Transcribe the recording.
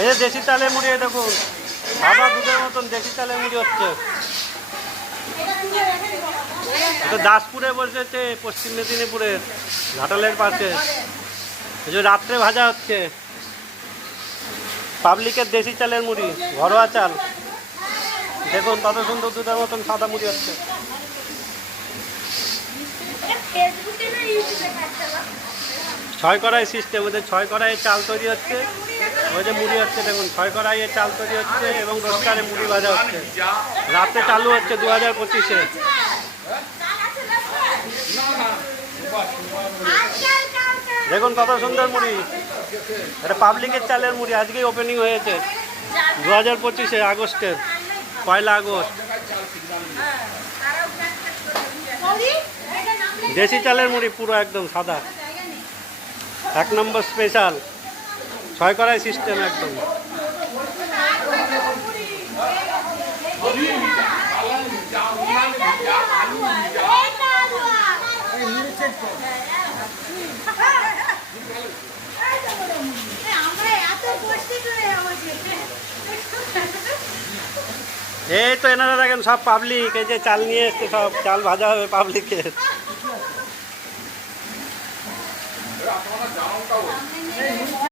এই যে দেশি চালের মুড়ি, দেখুন সাদা দুধের মতন দেশি চালের মুড়ি হচ্ছে। এটা দাসপুরে বসেছে, পশ্চিম মেদিনীপুরের ঘাটালের পাশে। এই যে রাত্রে ভাজা হচ্ছে পাবলিকের দেশি চালের মুড়ি, ঘরোয়া চাল। দেখুন কত সুন্দর দুধের মতন সাদা মুড়ি হচ্ছে। ছয় কড়াই সিস্টেম, ওদের 6 কড়াইয়ের চাল তৈরি হচ্ছে। ওই যে মুড়ি হচ্ছে দেখুন, 6 কড়াইয়ের চাল তৈরি হচ্ছে এবং রোস্টারে মুড়ি ভাজা হচ্ছে। রাতে চালু হচ্ছে 2025-এ। দেখুন কত সুন্দর মুড়ি, এটা পাবলিকের চালের মুড়ি। আজকেই ওপেনিং হয়েছে 2025-এ, আগস্টের 1 আগস্ট। দেশি চালের মুড়ি পুরো একদম সাদা, 1 নম্বর স্পেশাল, 6 কড়াই সিস্টেম একদম। এই তো এনারা দেখেন সব পাবলিক, এই যে চাল নিয়ে এসছে, সব চাল ভাজা হবে পাবলিকের।